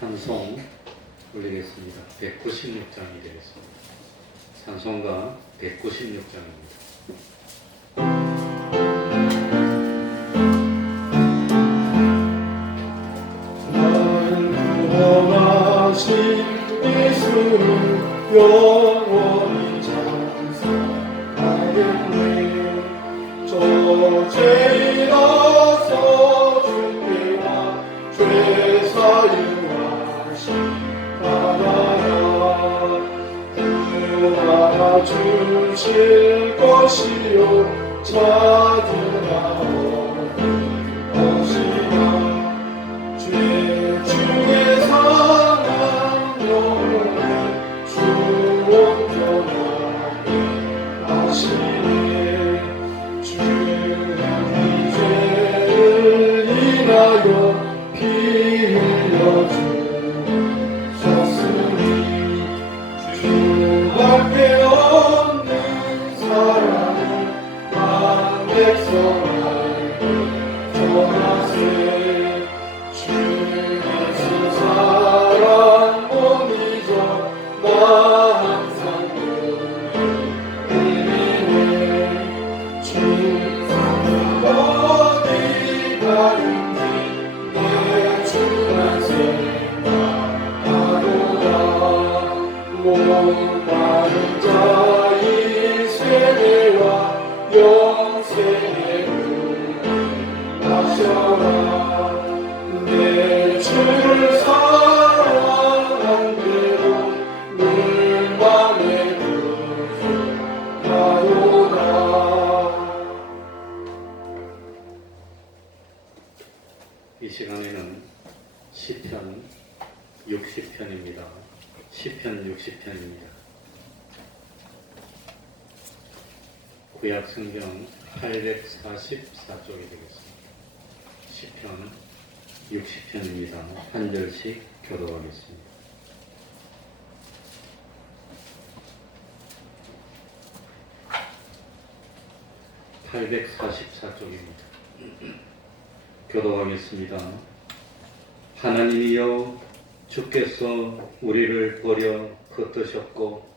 찬송 올리겠습니다. 196장이 되겠습니다. 찬송가 196장입니다. 구원하신 예수를 영원히 찬송하겠네. 저 죄인어서 주께와 죄사유하신 하나야 구하라 주실 것이요 찾으라오는 것이야. 죄 중에 사랑 영원히 주 온전하게 하시네. 주는 이 죄를 인하여 피 흘려 주셨으니 주밖에 없는 사랑을 한 백성에게 전하세. 주 예수 사랑 못 잊어 나 항상 흘리네. 주 사랑 어디 가는지 내 주만 생각하노라. 목마른 자의 세대와 영생의 물을 마셔라. 내 주를 사랑한 대로 물만에 부족하노라. 이 시간에는 시편 60편입니다. 시편 60편입니다. 구약 성경 844쪽이 되겠습니다. 시편 60편입니다. 한 절씩 교독하겠습니다. (844쪽입니다) 교독하겠습니다. 하나님이여, 주께서 우리를 버려 흩으셨고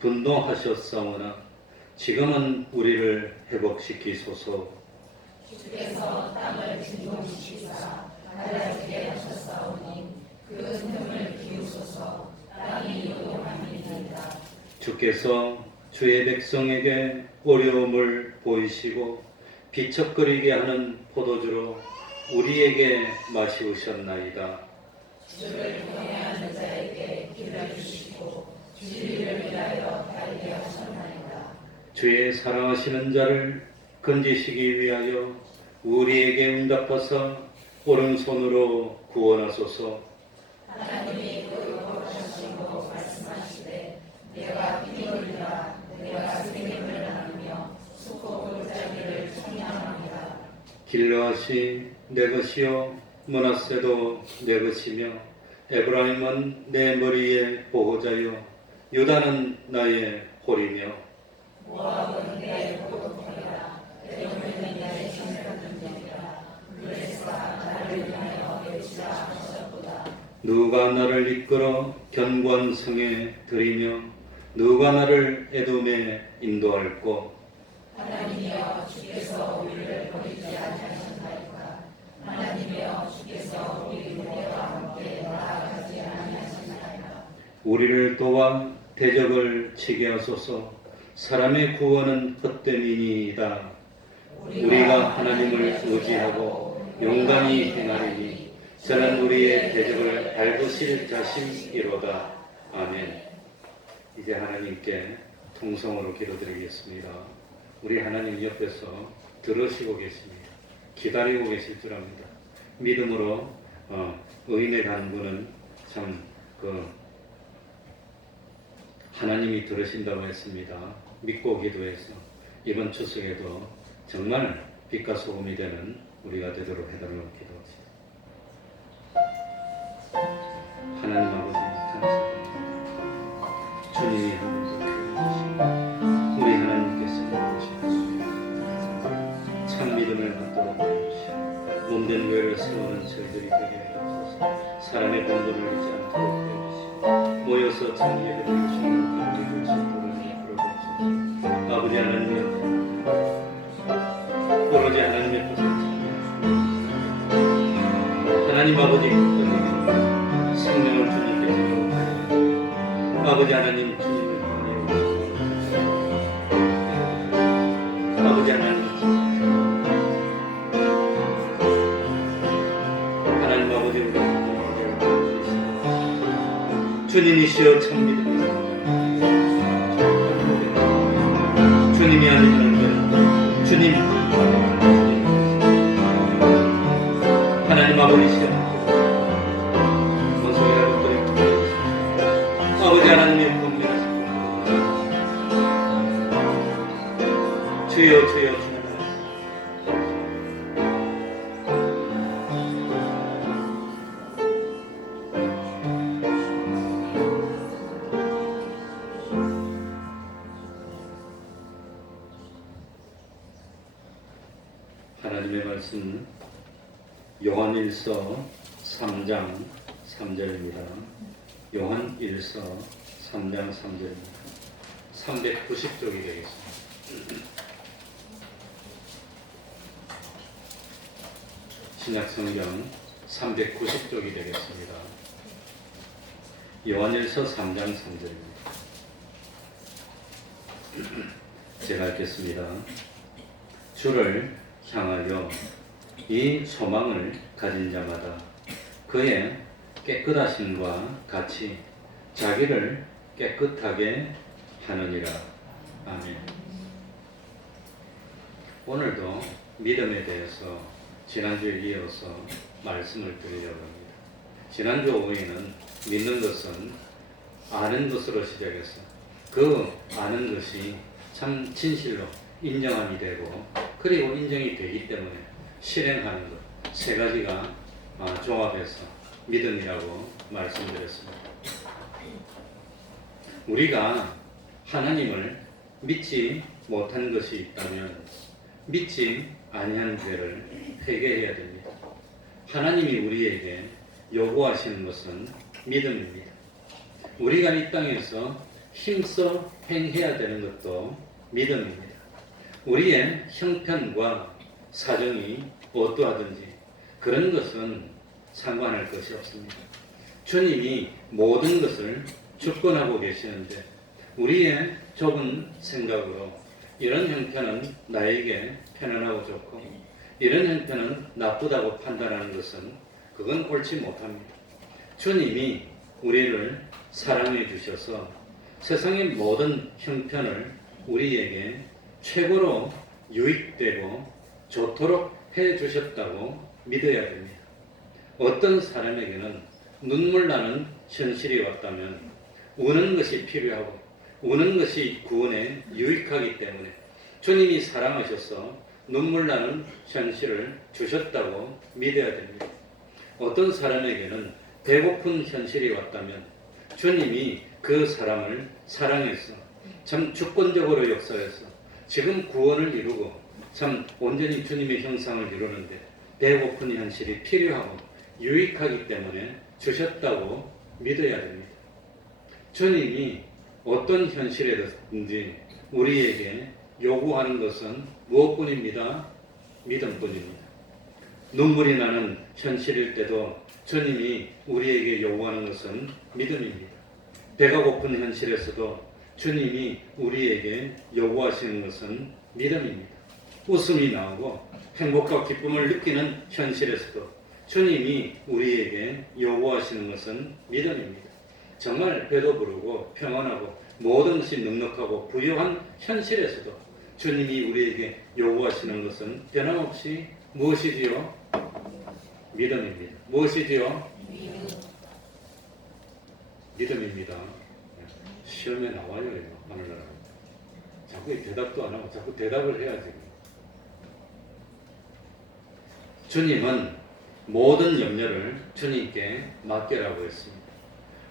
분노하셨사오나 지금은 우리를 회복시키소서. 주께서 땅을 진동시키사 갈라지게 하셨사오니 그 틈을 비우소서. 땅이 요동함이니이다. 주께서 주의 백성에게 어려움을 보이시고 비척거리게 하는 포도주로 우리에게 마시우셨나이다. 주를 경외하는 자에게 길을 주시고 주의를 위하여 달게 하셨나이다. 주의 사랑하시는 자를 건지시기 위하여 우리에게 응답하사 오른손으로 구원하소서. 하나님이 거룩하시고 말씀하시되 내가 피 흘리라. 내가 생명을 나누며 수고를 자기를 청량합니다. 길르앗이 내 것이요 므낫세도 내 것이며 에브라임은 내 머리의 보호자요 유다는 나의 홀이며 모압은 내 보호자이라. 에돔은 내 생명이라. 그래서 나를 위하여 외치라 하셨도다. 누가 나를 이끌어 견고한성에 들이며 누가 나를 에돔에 인도할꼬. 하나님이여, 주께서 우리를 버리지 아니하셨나이까. 하나님이여, 주께서 우리 무대와 함께 나아가지 아니하셨나이까. 우리를 도와 대적을 치게 하소서. 사람의 구원은 헛됨이니이다. 우리가 하나님을 의지하고 용감히 행하리니 저는 우리의 대적을 밟으실 자신이로다. 아멘. 이제 하나님께 통성으로 기도드리겠습니다. 우리 하나님 옆에서 들으시고 계십니다. 기다리고 계실 줄 압니다. 믿음으로 의인의 간구는 참 하나님이 들으신다고 했습니다. 믿고 기도해서 이번 추석에도 정말 빛과 소금이 되는 우리가 되도록 해달라고 기도합시다. 하나님 아버지 감사합니다. 주님이 한번더 기도해주시고 우리 하나님께서 기도하시고 참 믿음을 갖도록 해주시고 몸된 교회를 세우는 저희들이 되게 해주셔서 사람의 본분을 잊지 않도록 해주시고 모여서 참 예배를 드리시는 우리 교수들을 이끌어주옵소서. 아버지 하나님 오로지 하나님 옆에서 하나님 아버지 생명을 주님께 드리고 아버지 하나님 주님을 향해 아버지 하나님 아버지 우리 주님이시여 참 믿음이 주님이 아니면 주님 하나님 아버지시여 원성이라고 드리고 아버지 하나님의 분명하신 주여 주여 주님 하나님의 말씀 요한일서 3장 3절입니다. 요한일서 3장 3절입니다. 390쪽이 되겠습니다. 신약성경 390쪽이 되겠습니다. 요한일서 3장 3절입니다. 제가 읽겠습니다. 주를 향하여 이 소망을 가진 자마다 그의 깨끗하심과 같이 자기를 깨끗하게 하느니라. 아멘. 오늘도 믿음에 대해서 지난주에 이어서 말씀을 드리려고 합니다. 지난주 오후에는 믿는 것은 아는 것으로 시작해서 그 아는 것이 참 진실로 인정함이 되고 그리고 인정이 되기 때문에 실행하는 것 세 가지가 종합해서 믿음이라고 말씀드렸습니다. 우리가 하나님을 믿지 못한 것이 있다면 믿지 아니한 죄를 회개해야 됩니다. 하나님이 우리에게 요구하시는 것은 믿음입니다. 우리가 이 땅에서 힘써 행해야 되는 것도 믿음입니다. 우리의 형편과 사정이 어떠하든지 그런 것은 상관할 것이 없습니다. 주님이 모든 것을 주권하고 계시는데 우리의 좁은 생각으로 이런 형편은 나에게 편안하고 좋고 이런 형편은 나쁘다고 판단하는 것은 그건 옳지 못합니다. 주님이 우리를 사랑해 주셔서 세상의 모든 형편을 우리에게 최고로 유익되고 좋도록 해 주셨다고 믿어야 됩니다. 어떤 사람에게는 눈물 나는 현실이 왔다면 우는 것이 필요하고 우는 것이 구원에 유익하기 때문에 주님이 사랑하셔서 눈물 나는 현실을 주셨다고 믿어야 됩니다. 어떤 사람에게는 배고픈 현실이 왔다면 주님이 그 사람을 사랑해서 참 주권적으로 역사해서 지금 구원을 이루고 참 온전히 주님의 형상을 이루는데 배고픈 현실이 필요하고 유익하기 때문에 주셨다고 믿어야 됩니다. 주님이 어떤 현실이든지 우리에게 요구하는 것은 무엇뿐입니다? 믿음뿐입니다. 눈물이 나는 현실일 때도 주님이 우리에게 요구하는 것은 믿음입니다. 배가 고픈 현실에서도 주님이 우리에게 요구하시는 것은 믿음입니다. 웃음이 나오고 행복과 기쁨을 느끼는 현실에서도 주님이 우리에게 요구하시는 것은 믿음입니다. 정말 배도 부르고 평안하고 모든 것이 넉넉하고 부유한 현실에서도 주님이 우리에게 요구하시는 것은 변함없이 무엇이지요? 믿음입니다. 무엇이지요? 믿음입니다. 시험에 나와요, 이거 하늘나라. 자꾸 대답도 안 하고 자꾸 대답을 해야지. 주님은 모든 염려를 주님께 맡기라고 했습니다.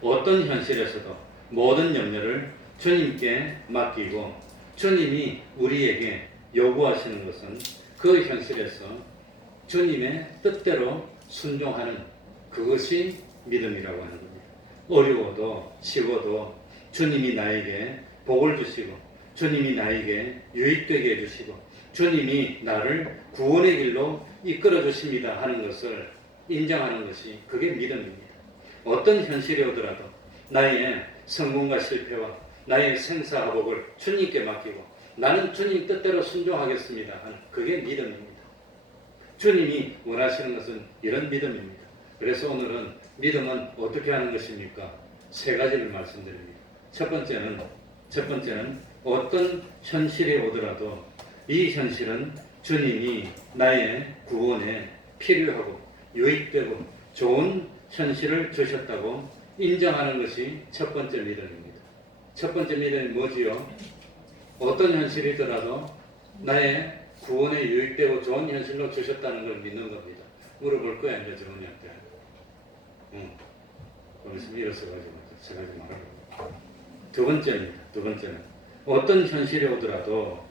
어떤 현실에서도 모든 염려를 주님께 맡기고 주님이 우리에게 요구하시는 것은 그 현실에서 주님의 뜻대로 순종하는 그것이 믿음이라고 하는 겁니다. 어려워도 쉬워도 주님이 나에게 복을 주시고 주님이 나에게 유익되게 해주시고 주님이 나를 구원의 길로 이끌어 주십니다 하는 것을 인정하는 것이 그게 믿음입니다. 어떤 현실이 오더라도 나의 성공과 실패와 나의 생사화복을 주님께 맡기고 나는 주님 뜻대로 순종하겠습니다 하는 그게 믿음입니다. 주님이 원하시는 것은 이런 믿음입니다. 그래서 오늘은 믿음은 어떻게 하는 것입니까? 세 가지를 말씀드립니다. 첫 번째는 어떤 현실이 오더라도 이 현실은 주님이 나의 구원에 필요하고 유익되고 좋은 현실을 주셨다고 인정하는 것이 첫 번째 믿음입니다. 첫 번째 믿음이 뭐지요? 어떤 현실이더라도 나의 구원에 유익되고 좋은 현실로 주셨다는 걸 믿는 겁니다. 물어볼 거야, 이제 정원이한테. 거기서 일어서가지고 생각하지 말아요. 두 번째는 어떤 현실이 오더라도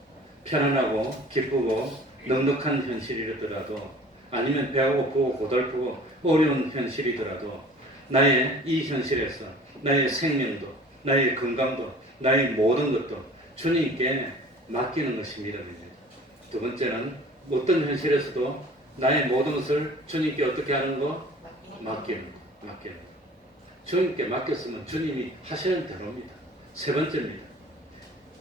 편안하고 기쁘고 넉넉한 현실이더라도 아니면 배가 고프고 고달프고 어려운 현실이더라도 나의 이 현실에서 나의 생명도 나의 건강도 나의 모든 것도 주님께 맡기는 것이 믿음입니다. 두 번째는 어떤 현실에서도 나의 모든 것을 주님께 어떻게 하는 거? 맡기는 거. 주님께 맡겼으면 주님이 하시는 대로입니다. 세 번째입니다.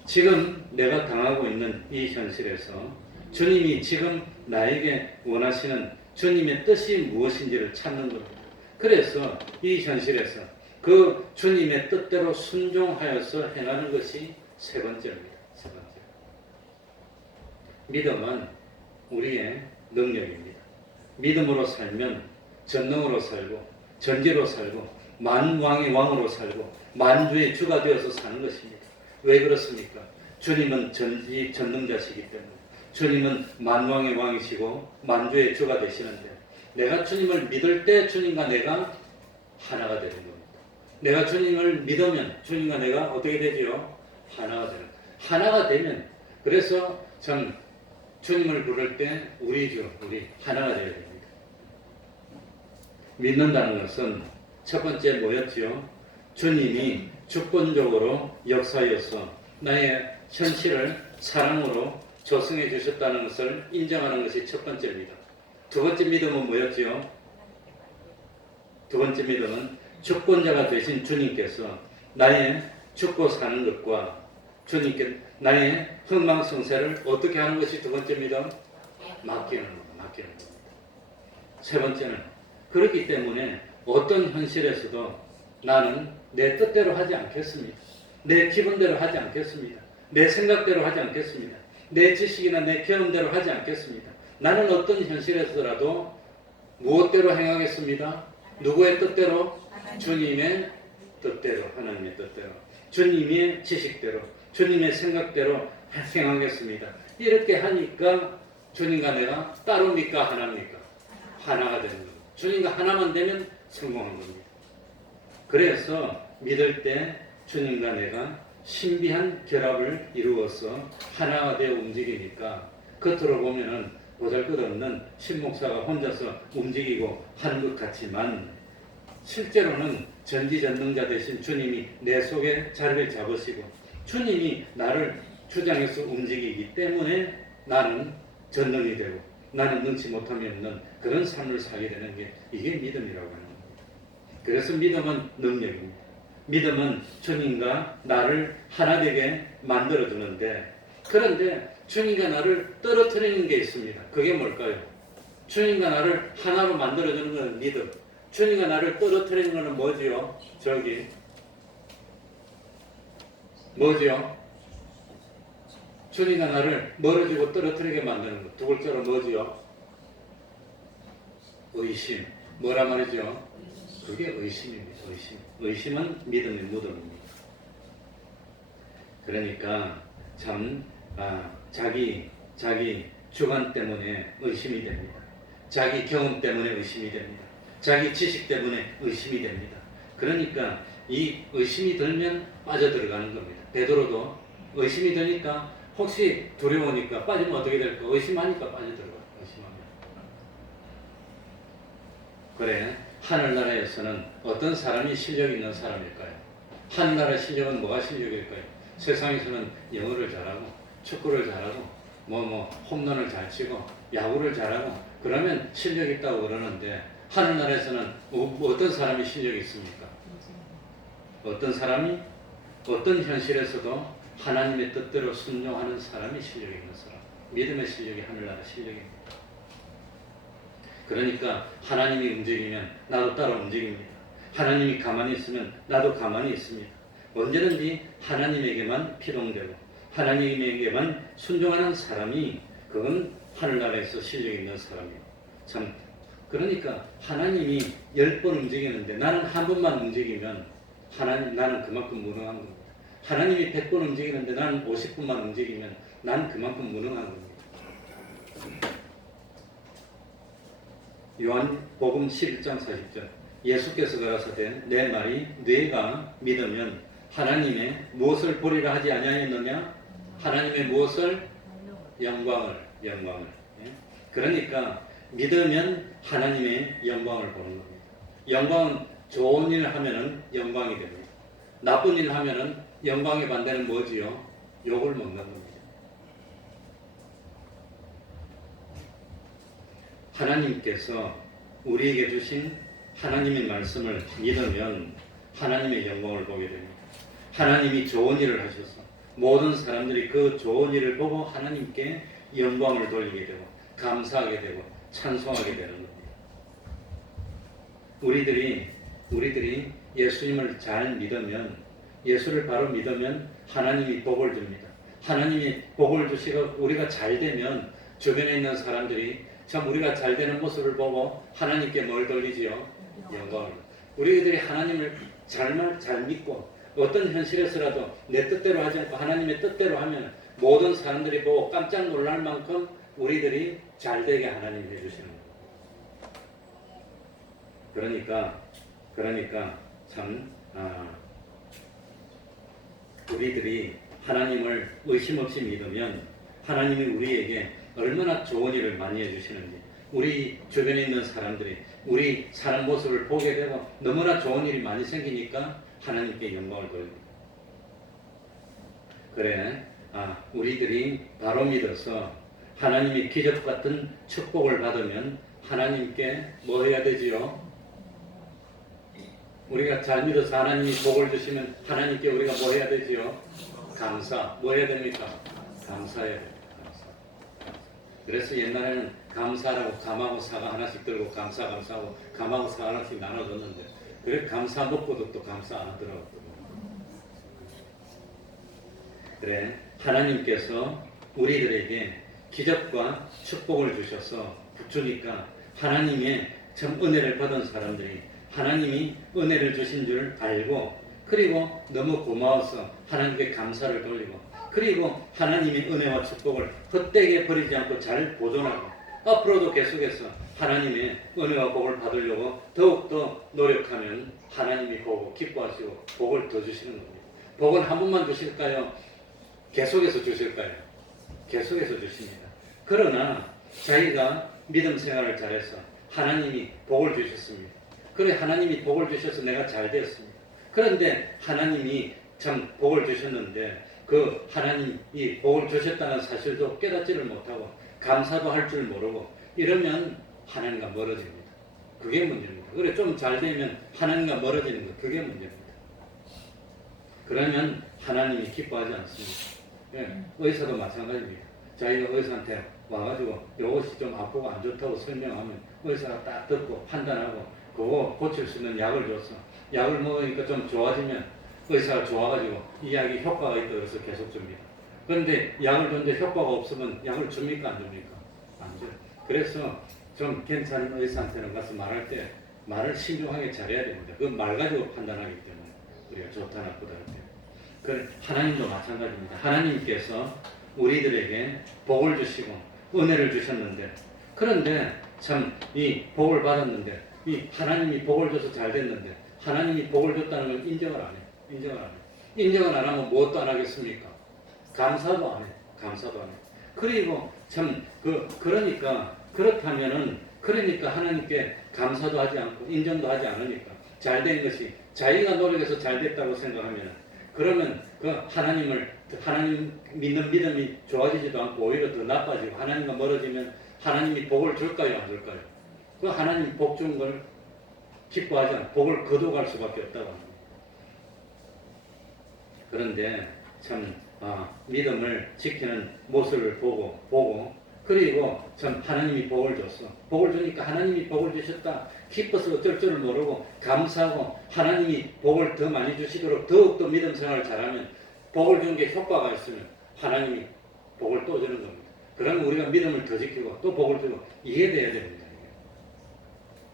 지금 내가 당하고 있는 이 현실에서 주님이 지금 나에게 원하시는 주님의 뜻이 무엇인지를 찾는 겁니다. 그래서 이 현실에서 그 주님의 뜻대로 순종하여서 행하는 것이 세 번째입니다. 세 번째. 믿음은 우리의 능력입니다. 믿음으로 살면 전능으로 살고 전지로 살고 만왕의 왕으로 살고 만주의 주가 되어서 사는 것입니다. 왜 그렇습니까? 주님은 전능자시기 때문에 주님은 만왕의 왕이시고 만주의 주가 되시는데 내가 주님을 믿을 때 주님과 내가 하나가 되는 겁니다. 내가 주님을 믿으면 주님과 내가 어떻게 되지요? 하나가 되는 거예요. 하나가 되면 그래서 전 주님을 부를 때 우리 하나가 되어야 됩니다. 믿는다는 것은 첫 번째 뭐였지요? 주님이 주권적으로 역사여서 나의 현실을 사랑으로 조성해 주셨다는 것을 인정하는 것이 첫 번째입니다. 두 번째 믿음은 뭐였지요? 두 번째 믿음은 주권자가 되신 주님께서 나의 죽고 사는 것과 주님께 나의 흥망성쇠를 어떻게 하는 것이 두 번째 믿음? 맡기는 겁니다. 세 번째는 그렇기 때문에 어떤 현실에서도 나는 내 뜻대로 하지 않겠습니다. 내 기분대로 하지 않겠습니다. 내 생각대로 하지 않겠습니다. 내 지식이나 내 경험대로 하지 않겠습니다. 나는 어떤 현실에서라도 무엇대로 행하겠습니다. 누구의 뜻대로? 주님의 뜻대로, 하나님의 뜻대로, 주님의 지식대로, 주님의 생각대로 행하겠습니다. 이렇게 하니까 주님과 내가 따로입니까? 하나입니까? 하나가 되는 겁니다. 주님과 하나만 되면 성공한 겁니다. 그래서 믿을 때 주님과 내가 신비한 결합을 이루어서 하나가 되어 움직이니까 겉으로 보면은 보잘것없는 신목사가 혼자서 움직이고 하는 것 같지만 실제로는 전지전능자 되신 주님이 내 속에 자리를 잡으시고 주님이 나를 주장해서 움직이기 때문에 나는 전능이 되고 나는 능치 못함이 없는 그런 삶을 살게 되는 게 이게 믿음이라고 하는 겁니다. 그래서 믿음은 능력입니다. 믿음은 주님과 나를 하나 되게 만들어 주는데, 그런데 주님과 나를 떨어뜨리는 게 있습니다. 그게 뭘까요? 주님과 나를 하나로 만들어 주는 건 믿음. 주님과 나를 떨어뜨리는 것은 뭐지요? 저기 뭐지요? 주님과 나를 멀어지고 떨어뜨리게 만드는 것. 두 번째로 뭐지요? 의심. 뭐라 말이죠? 그게 의심입니다. 의심. 의심은 믿음의 무덤입니다. 그러니까 참 자기 주관 때문에 의심이 됩니다. 자기 경험 때문에 의심이 됩니다. 자기 지식 때문에 의심이 됩니다. 그러니까 이 의심이 들면 빠져들어가는 겁니다. 베드로도 의심이 드니까 혹시 두려우니까 빠지면 어떻게 될까? 의심하니까 빠져들어가. 의심합니다. 그래, 하늘나라에서는 어떤 사람이 실력 있는 사람일까요? 하늘나라 실력은 뭐가 실력일까요? 세상에서는 영어를 잘하고 축구를 잘하고 홈런을 잘 치고 야구를 잘하고 그러면 실력 있다고 그러는데, 하늘나라에서는 어떤 사람이 실력이 있습니까? 어떤 사람이 어떤 현실에서도 하나님의 뜻대로 순종하는 사람이 실력이 있는 사람. 믿음의 실력이 하늘나라 실력입니다. 그러니까 하나님이 움직이면 나도 따라 움직입니다. 하나님이 가만히 있으면 나도 가만히 있습니다. 언제든지 하나님에게만 피동되고 하나님에게만 순종하는 사람이, 그건 하늘나라에서 실력 있는 사람이에요. 참, 그러니까 하나님이 10번 움직이는데 나는 한 번만 움직이면 나는 그만큼 무능한 겁니다. 하나님이 100번 움직이는데 나는 50분만 움직이면 나는 그만큼 무능한 겁니다. 요한복음 11장 40절, 예수께서 가라사대 내 말이 네가 믿으면 하나님의 무엇을 보리라 하지 아니하였느냐? 하나님의 무엇을? 영광을. 예? 그러니까 믿으면 하나님의 영광을 보는 겁니다. 영광은 좋은 일을 하면은 영광이 됩니다. 나쁜 일을 하면은 영광의 반대는 뭐지요? 욕을 먹는 겁니다. 하나님께서 우리에게 주신 하나님의 말씀을 믿으면 하나님의 영광을 보게 됩니다. 하나님이 좋은 일을 하셔서 모든 사람들이 그 좋은 일을 보고 하나님께 영광을 돌리게 되고 감사하게 되고 찬송하게 되는 겁니다. 우리들이 예수님을 잘 믿으면, 예수를 바로 믿으면 하나님이 복을 줍니다. 하나님이 복을 주시고 우리가 잘 되면 주변에 있는 사람들이 참 우리가 잘 되는 모습을 보고 하나님께 뭘 돌리지요? 영광을. 우리들이 하나님을 잘 믿고 어떤 현실에서라도 내 뜻대로 하지 않고 하나님의 뜻대로 하면 모든 사람들이 보고 깜짝 놀랄 만큼 우리들이 잘 되게 하나님이 해주시는 거예요. 그러니까 참 우리들이 하나님을 의심 없이 믿으면 하나님이 우리에게 얼마나 좋은 일을 많이 해주시는지, 우리 주변에 있는 사람들이 우리 사는 모습을 보게 되고 너무나 좋은 일이 많이 생기니까 하나님께 영광을 돌립니다. 그래, 우리들이 바로 믿어서 하나님이 기적 같은 축복을 받으면 하나님께 뭐 해야 되지요? 우리가 잘 믿어서 하나님이 복을 주시면 하나님께 우리가 뭐 해야 되지요? 감사. 뭐 해야 됩니까? 감사해야 됩니다. 감사. 그래서 옛날에는 감사라고 감하고 사과 하나씩 들고 감사하고 감하고 사과 하나씩 나눠줬는데, 그래 감사 먹고도 또 감사 안 하더라고요. 그래, 하나님께서 우리들에게 기적과 축복을 주셔서 주니까 하나님의 참 은혜를 받은 사람들이 하나님이 은혜를 주신 줄 알고, 그리고 너무 고마워서 하나님께 감사를 돌리고, 그리고 하나님의 은혜와 축복을 헛되게 버리지 않고 잘 보존하고 앞으로도 계속해서 하나님의 은혜와 복을 받으려고 더욱더 노력하면 하나님이 보고 기뻐하시고 복을 더 주시는 겁니다. 복은 한 번만 주실까요? 계속해서 주실까요? 계속해서 주십니다. 그러나 자기가 믿음 생활을 잘해서 하나님이 복을 주셨습니다. 그래, 하나님이 복을 주셔서 내가 잘 되었습니다. 그런데 하나님이 참 복을 주셨는데 그 하나님이 복을 주셨다는 사실도 깨닫지를 못하고 감사도 할 줄 모르고 이러면 하나님과 멀어집니다. 그게 문제입니다. 그래, 좀 잘 되면 하나님과 멀어지는 것, 그게 문제입니다. 그러면 하나님이 기뻐하지 않습니다. 예, 의사도 마찬가지입니다. 자기가 의사한테 와가지고 이것이 좀 아프고 안 좋다고 설명하면 의사가 딱 듣고 판단하고 그거 고칠 수 있는 약을 줬어. 약을 먹으니까 좀 좋아지면 의사가 좋아가지고 이 약이 효과가 있다 그래서 계속 줍니다. 그런데 약을 줬는데 효과가 없으면 약을 줍니까 안 줍니까? 안 줘요. 그래서 좀 괜찮은 의사한테는 가서 말할 때 말을 신중하게 잘해야 됩니다. 그 말 가지고 판단하기 때문에 우리가 좋다 나쁘다 할 때. 그 하나님도 마찬가지입니다. 하나님께서 우리들에게 복을 주시고 은혜를 주셨는데 그런데 참 이 복을 받았는데 이 하나님이 복을 줘서 잘 됐는데 하나님이 복을 줬다는 걸 인정을 안 해요. 인정을 안 해요. 인정을 안 하면 무엇도 안 하겠습니까? 감사도 안 해요. 감사도 안 해요. 그리고 참 그러니까 그렇다면은 그러니까 하나님께 감사도 하지 않고 인정도 하지 않으니까 잘 된 것이 자기가 노력해서 잘 됐다고 생각하면 그러면 그 하나님 믿는 믿음이 좋아지지도 않고 오히려 더 나빠지고 하나님과 멀어지면 하나님이 복을 줄까요 안 줄까요? 그 하나님 복 준 걸 기뻐하지 않고 복을 거둬갈 수밖에 없다고 합니다. 그런데 참 믿음을 지키는 모습을 보고 그리고 참 하나님이 복을 줬어. 복을 주니까 하나님이 복을 주셨다. 기뻐서 어쩔 줄을 모르고 감사하고 하나님이 복을 더 많이 주시도록 더욱더 믿음 생활을 잘하면 복을 준 게 효과가 있으면 하나님이 복을 또 주는 겁니다. 그러면 우리가 믿음을 더 지키고 또 복을 주고 이게 돼야 됩니다.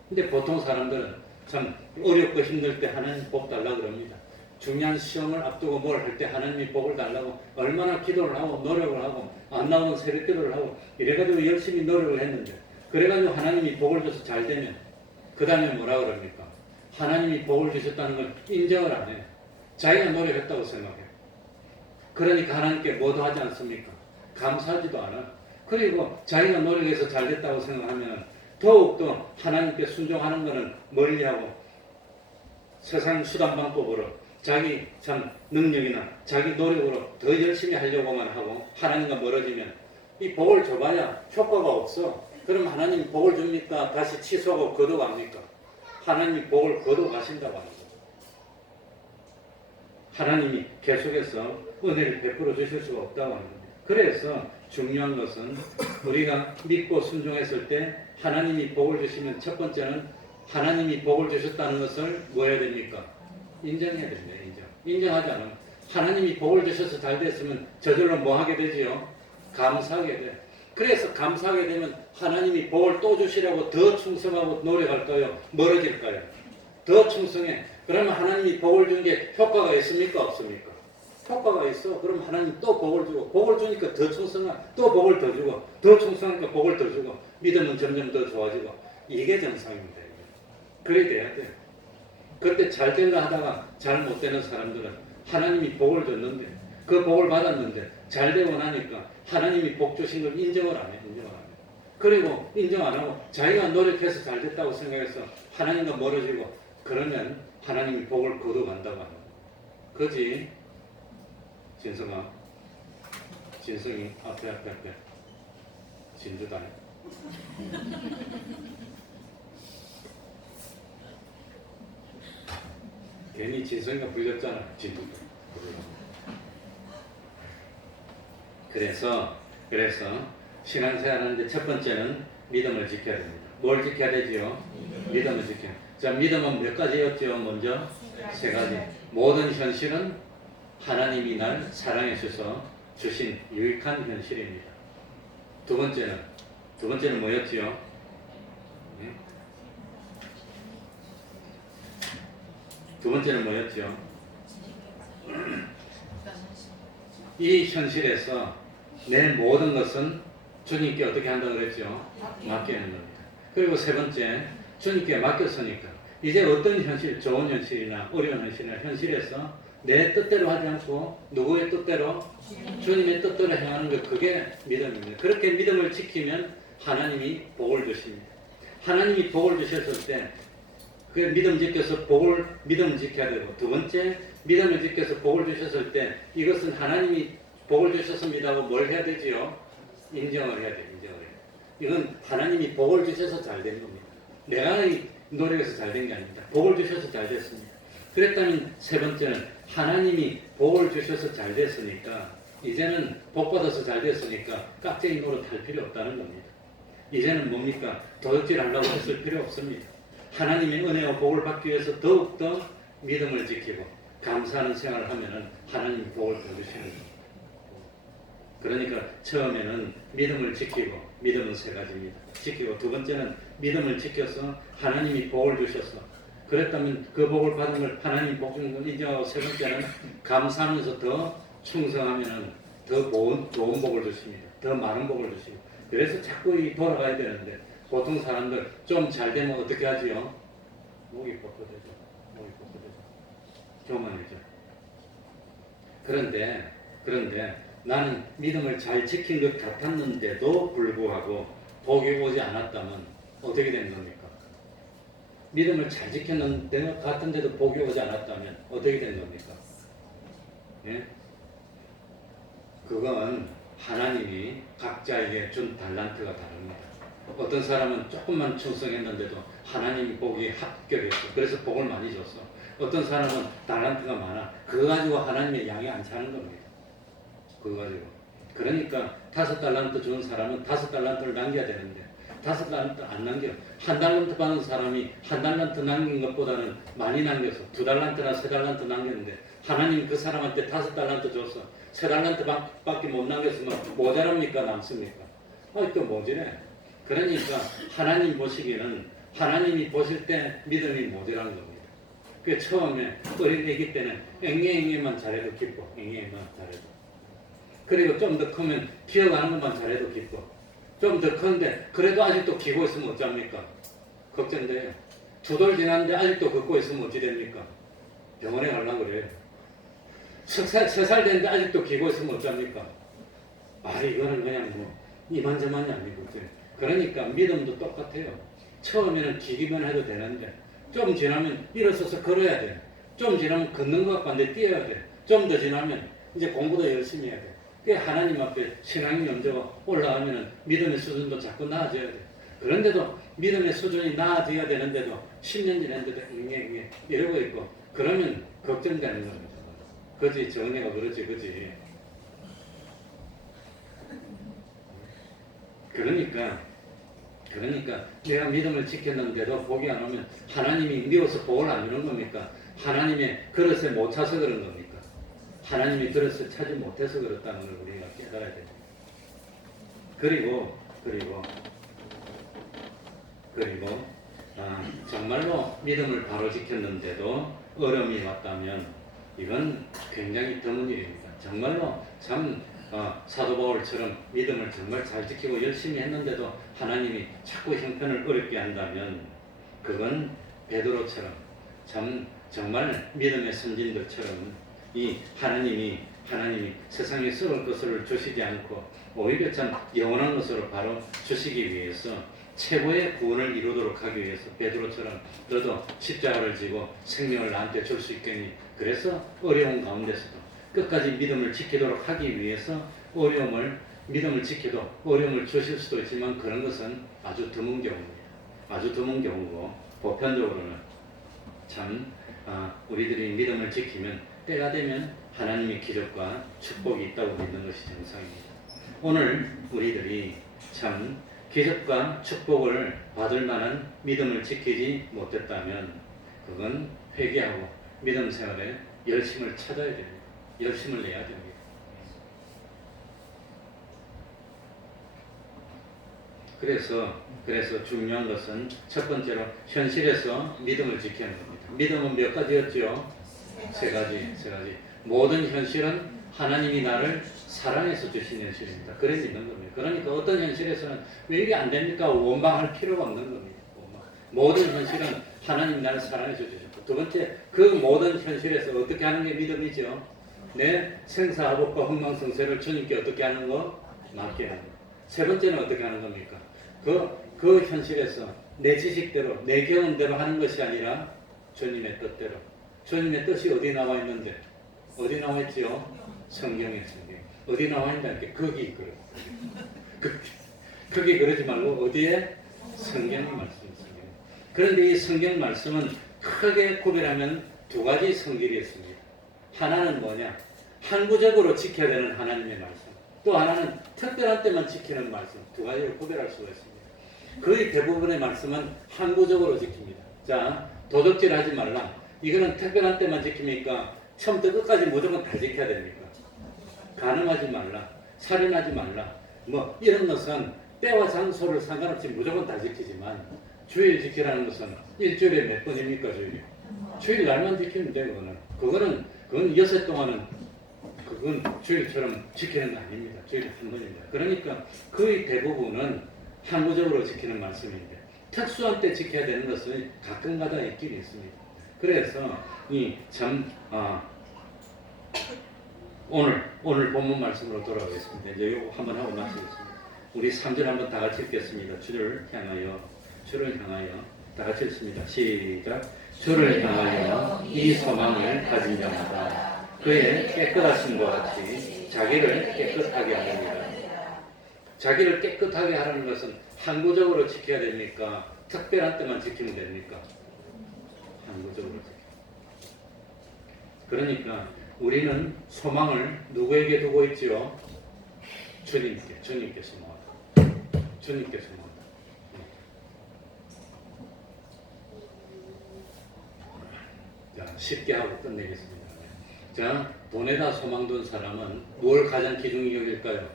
근데 보통 사람들은 참 어렵고 힘들 때 하나님 복 달라고 그럽니다. 중요한 시험을 앞두고 뭘 할 때 하나님이 복을 달라고 얼마나 기도를 하고 노력을 하고 안 나오는 새벽 기도를 하고 이래가지고 열심히 노력을 했는데 그래가지고 하나님이 복을 줘서 잘 되면 그 다음에 뭐라 그럽니까? 하나님이 복을 주셨다는 걸 인정을 안 해요. 자기가 노력했다고 생각해요. 그러니까 하나님께 뭐도 하지 않습니까? 감사하지도 않아. 그리고 자기가 노력해서 잘 됐다고 생각하면 더욱더 하나님께 순종하는 것은 멀리하고 세상 수단 방법으로 자기 참 능력이나 자기 노력으로 더 열심히 하려고만 하고 하나님과 멀어지면 이 복을 줘봐야 효과가 없어. 그럼 하나님이 복을 줍니까? 다시 취소하고 거둬갑니까? 하나님이 복을 거둬가신다고 합니다. 하나님이 계속해서 은혜를 베풀어 주실 수가 없다고 합니다. 그래서 중요한 것은 우리가 믿고 순종했을 때 하나님이 복을 주시면 첫 번째는 하나님이 복을 주셨다는 것을 뭐 해야 됩니까? 인정해야 됩니다. 인정하지 않으면 하나님이 복을 주셔서 잘 됐으면 저절로 뭐 하게 되지요? 감사하게 돼. 그래서 감사하게 되면 하나님이 복을 또 주시려고 더 충성하고 노력할까요? 멀어질까요? 더 충성해. 그러면 하나님이 복을 준 게 효과가 있습니까? 없습니까? 효과가 있어. 그럼 하나님 또 복을 주고 복을 주니까 더 충성하고 또 복을 더 주고 더 충성하니까 복을 더 주고 믿음은 점점 더 좋아지고 이게 정상입니다. 그래야 돼야 돼. 그때 잘 된다 하다가 잘 못 되는 사람들은 하나님이 복을 줬는데 그 복을 받았는데 잘 되고 나니까 하나님이 복 주신 걸 인정을 안 해. 그리고 인정 안 하고 자기가 노력해서 잘 됐다고 생각해서 하나님과 멀어지고 그러면 하나님이 복을 거둬간다고 합니다. 그지? 진성아. 진성이 앞에. 진주다. 괜히 진성이가 불렸잖아. 진주도. 그래서 신앙생활하는데 첫 번째는 믿음을 지켜야 됩니다. 뭘 지켜야 되지요? 믿음을 지켜야. 자, 믿음은 몇 가지였죠? 먼저 세 가지. 모든 현실은 하나님이 날 사랑해 주셔서 주신 유익한 현실입니다. 두 번째는 뭐였지요? 네? 두 번째는 뭐였죠? 이 현실에서 내 모든 것은 주님께 어떻게 한다고 그랬죠? 맡기는 겁니다. 그리고 세 번째, 주님께 맡겼으니까 이제 어떤 현실, 좋은 현실이나 어려운 현실이나 현실에서 내 뜻대로 하지 않고 누구의 뜻대로? 주님의 뜻대로 행하는 것, 그게 믿음입니다. 그렇게 믿음을 지키면 하나님이 복을 주십니다. 하나님이 복을 주셨을 때 그 믿음 지켜서 믿음을 지켜야 되고, 두 번째, 믿음을 지켜서 복을 주셨을 때 이것은 하나님이 복을 주셨습니다 하고 뭘 해야 되지요? 인정을 해야 돼요. 이건 하나님이 복을 주셔서 잘 된 겁니다. 내가 노력해서 잘 된 게 아닙니다. 복을 주셔서 잘 됐습니다. 그랬다면 세 번째는 하나님이 복을 주셔서 잘 됐으니까 이제는 복 받아서 잘 됐으니까 깍쟁이 노릇할 필요 없다는 겁니다. 이제는 뭡니까? 도둑질 하려고 했을 필요 없습니다. 하나님의 은혜와 복을 받기 위해서 더욱더 믿음을 지키고 감사하는 생활을 하면은 하나님이 복을 더 주시는 겁니다. 그러니까 처음에는 믿음을 지키고, 믿음은 세 가지입니다. 지키고, 두 번째는 믿음을 지켜서 하나님이 복을 주셔서 그랬다면 그 복을 받은 걸 하나님이 복 주는 걸 인정하고, 세 번째는 감사하면서 더 충성하면은 더 좋은 복을 주십니다. 더 많은 복을 주시고. 그래서 자꾸 이 돌아가야 되는데 보통 사람들 좀 잘 되면 어떻게 하지요? 목이 뻣뻣해져. 목이 뻣뻣해져. 교만해져. 그런데 나는 믿음을 잘 지킨 것 같았는데도 불구하고 복이 오지 않았다면 어떻게 된 겁니까? 믿음을 잘 지켰는데 같은데도 복이 오지 않았다면 어떻게 된 겁니까? 예? 그건 하나님이 각자에게 준 달란트가 다릅니다. 어떤 사람은 조금만 충성했는데도 하나님이 복이 합격했어. 그래서 복을 많이 줬어. 어떤 사람은 달란트가 많아. 그거 가지고 하나님의 양이 안 차는 겁니다. 그거 가지고. 그러니까 5달란트 준 사람은 5달란트를 남겨야 되는데 5달란트 안 남겨. 1달란트 받은 사람이 1달란트 남긴 것보다는 많이 남겨서 2달란트나 3달란트 남겼는데 하나님 그 사람한테 5달란트 줬어. 3달란트 밖에 못 남겼으면 모자랍니까? 남습니까? 또 모자래. 그러니까 하나님 보시기에는 하나님이 보실 때 믿음이 모자란 겁니다. 그 처음에 어린 애기 때는 앵앵앵만 잘해도 기뻐. 앵앵앵만 잘해도. 그리고 좀 더 크면 기어가는 것만 잘해도 기뻐. 좀 더 큰데 그래도 아직도 기고 있으면 어쩝니까? 걱정돼요. 2돌 지났는데 아직도 걷고 있으면 어찌 됩니까? 병원에 가려고 그래요. 3살 됐는데 아직도 기고 있으면 어쩝니까? 이거는 그냥 이만저만이 아니고. 그러니까 믿음도 똑같아요. 처음에는 기기만 해도 되는데 좀 지나면 일어서서 걸어야 돼. 좀 지나면 걷는 것 같고 한데 뛰어야 돼. 좀 더 지나면 이제 공부도 열심히 해야 돼. 하나님 앞에 신앙의 염도가 올라가면 믿음의 수준도 자꾸 나아져야 돼. 그런데도 믿음의 수준이 나아져야 되는데도 10년 지났는데도 잉잉잉 이러고 있고 그러면 걱정되는 겁니다. 그지? 정리가 그렇지, 그지? 그러니까 내가 믿음을 지켰는데도 복이 안 오면 하나님이 미워서 복을 안 주는 겁니까? 하나님의 그릇에 못 차서 그런 겁니까? 하나님의 그릇을 차지 못해서 그렇다는 걸 우리가 깨달아야 됩니다. 그리고 정말로 믿음을 바로 지켰는데도 어려움이 왔다면 이건 굉장히 드문 일입니다. 정말로 참 사도 바울처럼 믿음을 정말 잘 지키고 열심히 했는데도 하나님이 자꾸 형편을 어렵게 한다면 그건 베드로처럼 정말 믿음의 선진들처럼 이 하나님이 세상에 썩을 것을 주시지 않고 오히려 참 영원한 것으로 바로 주시기 위해서 최고의 구원을 이루도록 하기 위해서 베드로처럼 너도 십자가를 지고 생명을 나한테 줄 수 있겠니? 그래서 어려운 가운데서도 끝까지 믿음을 지키도록 하기 위해서 믿음을 지켜도 어려움을 주실 수도 있지만 그런 것은 아주 드문 경우입니다. 아주 드문 경우고 보편적으로는 참 우리들이 믿음을 지키면 때가 되면 하나님의 기적과 축복이 있다고 믿는 것이 정상입니다. 오늘 우리들이 참 기적과 축복을 받을 만한 믿음을 지키지 못했다면 그건 회개하고 믿음 생활에 열심을 찾아야 됩니다. 열심을 내야 됩니다. 그래서 중요한 것은 첫 번째로 현실에서 믿음을 지키는 겁니다. 믿음은 몇 가지였죠? 세 가지. 모든 현실은 하나님이 나를 사랑해서 주신 현실입니다. 그래 믿는 겁니다. 그러니까 어떤 현실에서는 왜 이게 안 됩니까? 원망할 필요가 없는 겁니다. 모든 현실은 하나님이 나를 사랑해서 주셨고 두 번째, 그 모든 현실에서 어떻게 하는 게 믿음이죠? 내 생사화복과 흥망성쇠를 주님께 어떻게 하는 거? 맡게 하는 거. 세 번째는 어떻게 하는 겁니까? 그 현실에서 내 지식대로, 내 경험대로 하는 것이 아니라 주님의 뜻대로. 주님의 뜻이 어디 나와 있는데? 어디 나와 있지요? 성경에. 어디 나와 있다는 게 거기 그래. 거기 그러지 말고 어디에? 성경의 말씀. 그런데 이 성경 말씀은 크게 구별하면 두 가지 성질이 있습니다. 하나는 뭐냐? 항구적으로 지켜야 되는 하나님의 말씀. 또 하나는 특별한 때만 지키는 말씀. 두 가지를 구별할 수가 있습니다. 거의 대부분의 말씀은 항구적으로 지킵니다. 자, 도둑질하지 말라. 이거는 특별한 때만 지킵니까? 처음부터 끝까지 무조건 다 지켜야 됩니까? 간음하지 말라. 살인하지 말라. 뭐 이런 것은 때와 장소를 상관없이 무조건 다 지키지만 주일 지키라는 것은 일주일에 몇 번입니까? 주일 날만 지키면 돼요. 그거는 여섯 동안은 그건 주일처럼 지키는 거 아닙니다. 주일에 한 번입니다. 그러니까 거의 대부분은 항구적으로 지키는 말씀인데 특수한 때 지켜야 되는 것은 가끔가다 있긴 있습니다. 그래서 오늘 본문 말씀으로 돌아가겠습니다. 이제 이거 한번 하고 마치겠습니다. 우리 3절 한번 다 같이 읽겠습니다. 주를 향하여 다 같이 읽습니다. 시작. 주를 향하여 이 소망을 가진 자마다 그의 깨끗하심과 같이 자기를 깨끗하게 하느니라. 자기를 깨끗하게 하라는 것은 항구적으로 지켜야 됩니까? 특별한 때만 지키면 됩니까? 항구적으로 지켜야. 그러니까 우리는 소망을 누구에게 두고 있지요? 주님께 소망하다. 주님께 소망하다. 자, 쉽게 하고 끝내겠습니다. 자, 돈에다 소망 둔 사람은 뭘 가장 기중히 여길까요?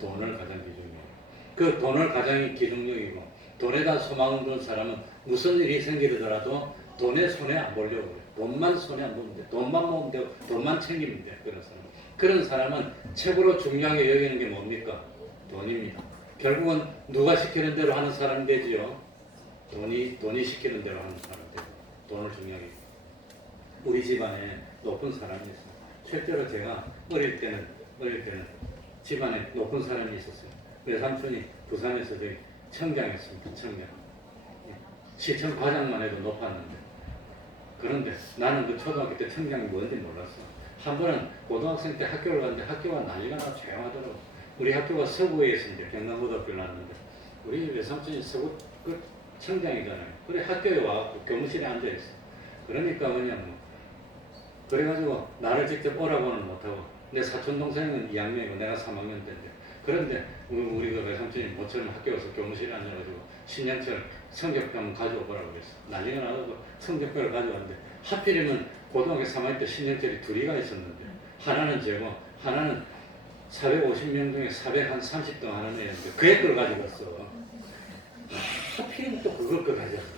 돈을 가장 기중히 여기고. 그 돈을 가장 기중히 여기고 돈에다 소망 둔 사람은 무슨 일이 생기더라도 돈에 손에 안 보려고 해요. 돈만 손에 안 보면 돼. 돈만 모으면 되고 돈만 챙기면 돼. 그런 사람은 최고로 중요하게 여기는 게 뭡니까? 돈입니다. 결국은 누가 시키는 대로 하는 사람이 되지요. 돈이 시키는 대로 하는 사람이 되고 돈을 중요하게. 우리 집안에 높은 사람이 있어요. 실제로 제가 어릴 때는 집안에 높은 사람이 있었어요. 외삼촌이 부산에서 저희 청장이었습니다. 청장. 시청 과장만 해도 높았는데. 그런데 나는 그 초등학교 때 청장이 뭔지 몰랐어. 한 번은 고등학생 때 학교를 갔는데 학교가 난리가 나 조용하더라고. 우리 학교가 서구에 있었는데 경남고등학교를 나왔는데 우리 외삼촌이 서구 그 청장이잖아요. 그래 학교에 와서 교무실에 앉아있어. 그러니까 뭐냐면 그래가지고 나를 직접 오라고는 못하고 내 사촌 동생은 2학년이고 내가 3학년 때인데 그런데 우리 그 외삼촌이 모처럼 학교에 와서 교무실에 앉아가지고 신년철 성적표 한번 가져오라고 그랬어. 나중에 나도 성적표를 가져왔는데 하필이면 고등학교 3학년 때 신년철이 둘이가 있었는데 하나는 제고 하나는 450명 중에 430등 하는 애였는데 그 애 걸 가지고 왔어. 하필이면 또 그걸 가져왔어.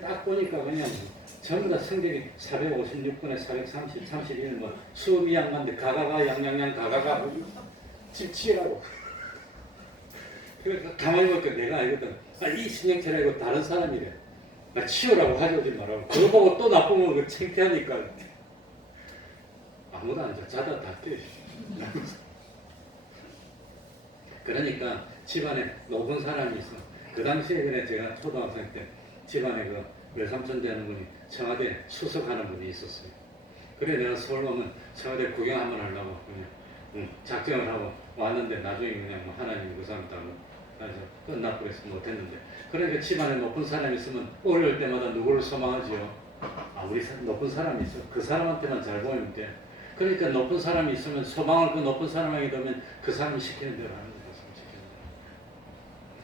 딱 보니까 그냥 전부 다 성적이 456분에 430, 31은 뭐 수음이 양반데 가가가 양양양 가가가 집치라고. 그러니까 가만히 보니까 내가 알거든. 이 신영철이 이거 다른 사람이래. 치우라고 가져오지 말라고. 그거 보고 또 나쁘면 그 창피하니까 아무도 안 자다 다 깨. 그러니까 집안에 높은 사람이 있어. 그 당시에 그래 제가 초등학생 때 집안에 그 외삼촌 되는 분이 청와대 수석하는 분이 있었어요. 그래 내가 서울 오면 청와대 구경 한번 하려고 그냥 작정을 하고 왔는데 나중에 그냥 뭐 하나님 그 사람 따고 끝나버려서 못했는데 그러니까 집안에 높은 사람이 있으면 어려울 때마다 누구를 소망하지요? 우리 높은 사람이 있어. 그 사람한테만 잘 보이면 돼. 그러니까 높은 사람이 있으면 소망을 그 높은 사람에게 두면 그 사람이 시키는 대로 하는 거죠.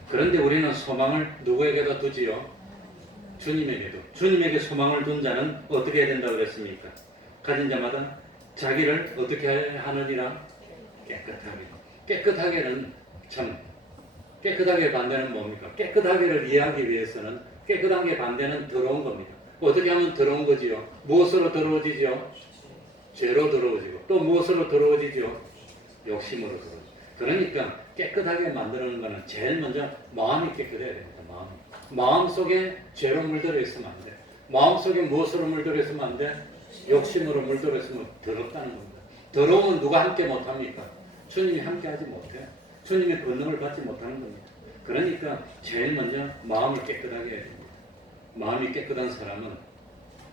그런데 우리는 소망을 누구에게다 두지요? 주님에게도. 주님에게 소망을 둔 자는 어떻게 해야 된다고 그랬습니까? 가진 자마다 자기를 어떻게 하느니라? 깨끗하게. 깨끗하게는 참 깨끗하게 반대는 뭡니까? 깨끗하게를 이해하기 위해서는 깨끗한 게 반대는 더러운 겁니다. 어떻게 하면 더러운 거지요? 무엇으로 더러워지지요? 죄로 더러워지고 또 무엇으로 더러워지지요? 욕심으로 더러워지고. 그러니까 깨끗하게 만드는 거는 제일 먼저 마음이 깨끗해야 됩니다. 마음 속에 죄로 물들어 있으면 안 돼. 마음 속에 무엇으로 물들어 있으면 안 돼? 욕심으로 물들어 있으면 더럽다는 겁니다. 더러움은 누가 함께 못합니까? 주님이 함께 하지 못해. 주님의 권능을 받지 못하는 겁니다. 그러니까 제일 먼저 마음을 깨끗하게 해야 됩니다. 마음이 깨끗한 사람은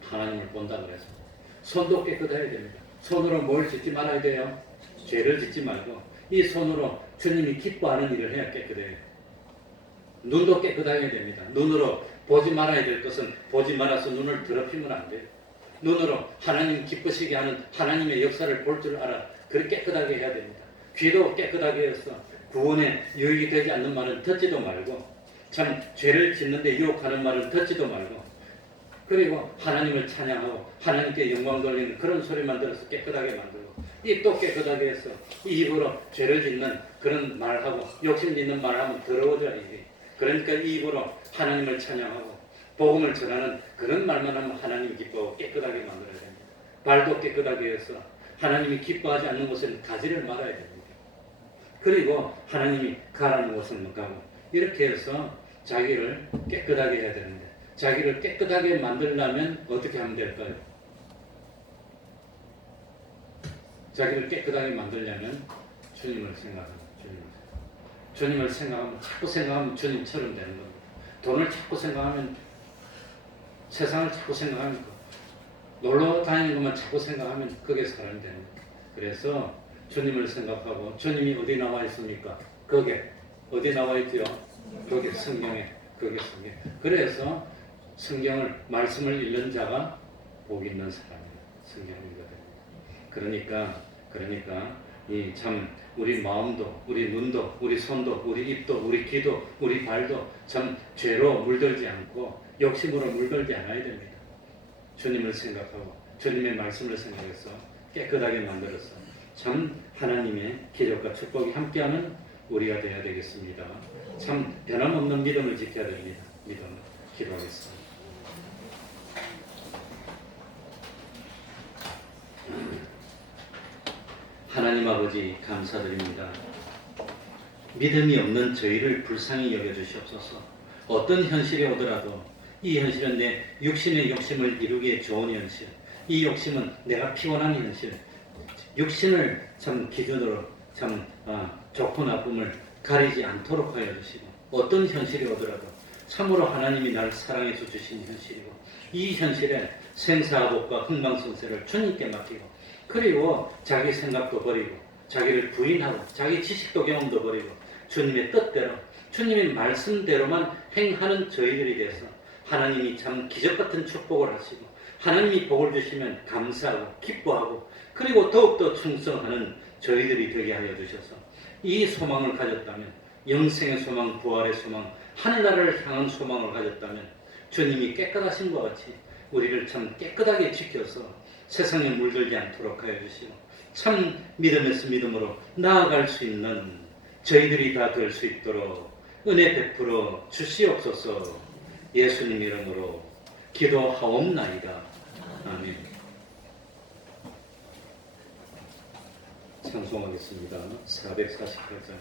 하나님을 본다 그랬습니다. 손도 깨끗해야 됩니다. 손으로 뭘 짓지 말아야 돼요? 죄를 짓지 말고 이 손으로 주님이 기뻐하는 일을 해야 깨끗해요. 눈도 깨끗해야 됩니다. 눈으로 보지 말아야 될 것은 보지 말아서 눈을 더럽히면 안 돼요. 눈으로 하나님 기쁘시게 하는 하나님의 역사를 볼 줄 알아. 그렇게 깨끗하게 해야 됩니다. 귀도 깨끗하게 해서 구원에 유익이 되지 않는 말은 듣지도 말고, 참 죄를 짓는데 유혹하는 말은 듣지도 말고, 그리고 하나님을 찬양하고 하나님께 영광 돌리는 그런 소리만 들어서 깨끗하게 만들고, 입도 깨끗하게 해서 이 입으로 죄를 짓는 그런 말하고 욕심 짓는 말하면 더러워져야 입이. 그러니까 이 입으로 하나님을 찬양하고 복음을 전하는 그런 말만 하면 하나님 기뻐하고 깨끗하게 만들어야 됩니다. 발도 깨끗하게 해서 하나님이 기뻐하지 않는 곳은 가지를 말아야 됩니다. 그리고 하나님이 가라는 곳은 가고, 이렇게 해서 자기를 깨끗하게 해야 되는데, 자기를 깨끗하게 만들려면 어떻게 하면 될까요? 자기를 깨끗하게 만들려면 주님을 생각하면, 주님을 생각하면, 자꾸 생각하면 주님처럼 되는 겁니다. 돈을 자꾸 생각하면, 세상을 자꾸 생각하면, 놀러 다니는 것만 자꾸 생각하면 그게 사람이 되는 거예요. 그래서 주님을 생각하고, 주님이 어디 나와 있습니까? 거기에 어디 나와 있죠? 거기 성경에, 거기 성경. 그래서 성경을, 말씀을 읽는 자가 복 있는 사람이에요. 성경을 읽어야 됩니다. 그러니까 이 참 우리 마음도, 우리 눈도, 우리 손도, 우리 입도, 우리 귀도, 우리 발도 참 죄로 물들지 않고 욕심으로 물들지 않아야 됩니다. 주님을 생각하고 주님의 말씀을 생각해서 깨끗하게 만들어서 참 하나님의 기적과 축복이 함께하는 우리가 되어야 되겠습니다. 참 변함없는 믿음을 지켜야 됩니다. 믿음을 기도하겠습니다. 하나님 아버지 감사드립니다. 믿음이 없는 저희를 불쌍히 여겨주시옵소서. 어떤 현실이 오더라도 이 현실은 내 육신의 욕심을 이루기에 좋은 현실, 이 욕심은 내가 피곤한 현실, 육신을 참 기준으로 참 좋고 나쁨을 가리지 않도록 하여 주시고, 어떤 현실이 오더라도 참으로 하나님이 나를 사랑해 주신 현실이고, 이 현실에 생사복과 흥망성쇠를 주님께 맡기고, 그리고 자기 생각도 버리고 자기를 부인하고 자기 지식도 경험도 버리고 주님의 뜻대로 주님의 말씀대로만 행하는 저희들이 돼서 하나님이 참 기적같은 축복을 하시고, 하나님이 복을 주시면 감사하고 기뻐하고, 그리고 더욱더 충성하는 저희들이 되게 하여 주셔서 이 소망을 가졌다면, 영생의 소망, 부활의 소망, 하늘나라를 향한 소망을 가졌다면 주님이 깨끗하신 것 같이 우리를 참 깨끗하게 지켜서 세상에 물들지 않도록 하여 주시고, 참 믿음에서 믿음으로 나아갈 수 있는 저희들이 다 될 수 있도록 은혜 베풀어 주시옵소서. 예수님 이름으로 기도하옵나이다. 아멘. 찬송하겠습니다. 448장.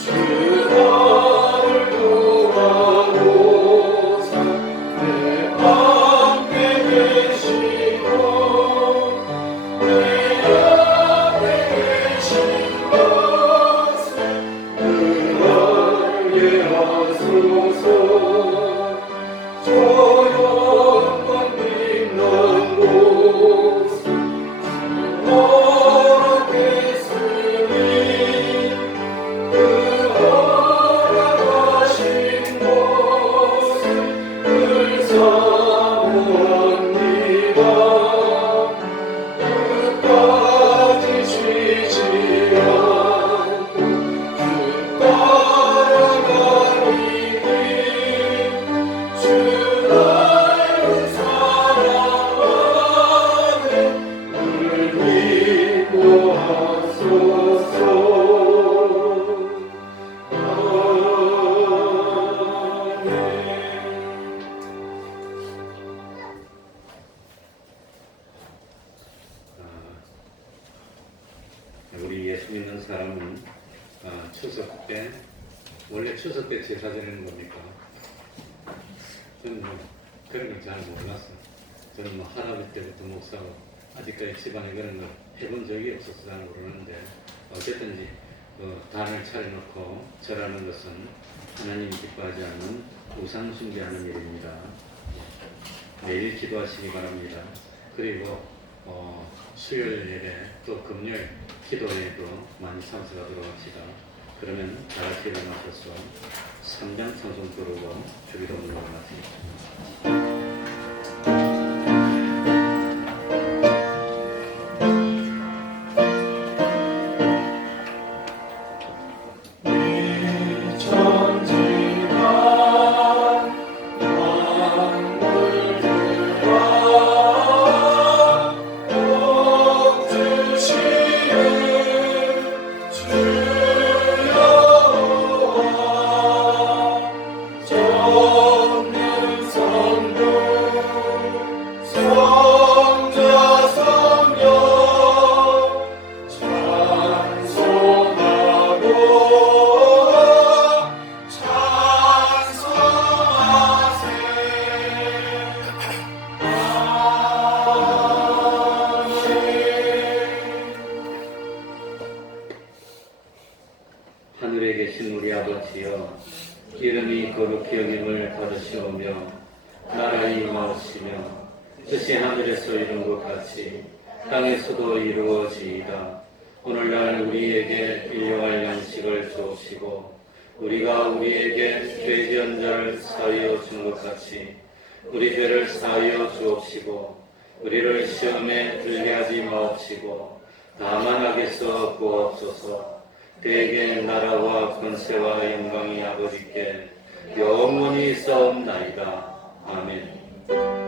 주를 구하고자 내 맘에 우리 예수 믿는 사람은 추석 때, 원래 추석 때 제사 지내는 겁니까? 저는 그런 걸 잘 몰랐어. 저는 할아버지 때부터 목사고 아직까지 집안에 그런 걸 해본 적이 없어서 잘 모르는데, 어쨌든지 단을 차려놓고 절하는 것은 하나님이 기뻐하지 않는 우상 숭배하는 일입니다. 매일 기도하시기 바랍니다. 그리고 수요일 예배 또 금요일 기도회에도 많이 참석하도록 합시다. 그러면 다 같이 일어나셔서 3장 찬송 부르고 주기도문을 마치겠습니다. 하늘에 계신 우리 아버지여, 이름이 거룩히 여김을 받으시오며 나라의 임하시며 뜻이 하늘에서 이룬 것 같이 땅에서도 이루어지이다. 오늘날 우리에게 일용할 양식을 주옵시고 우리가 우리에게 죄 지은 자를 사하여 준 것 같이 우리 죄를 사하여 주옵시고 우리를 시험에 들게 하지 마옵시고 다만 악에서 구하옵소서. 대개 나라와 권세와 영광이 아버지께 영원히 있사옵나이다. 아멘.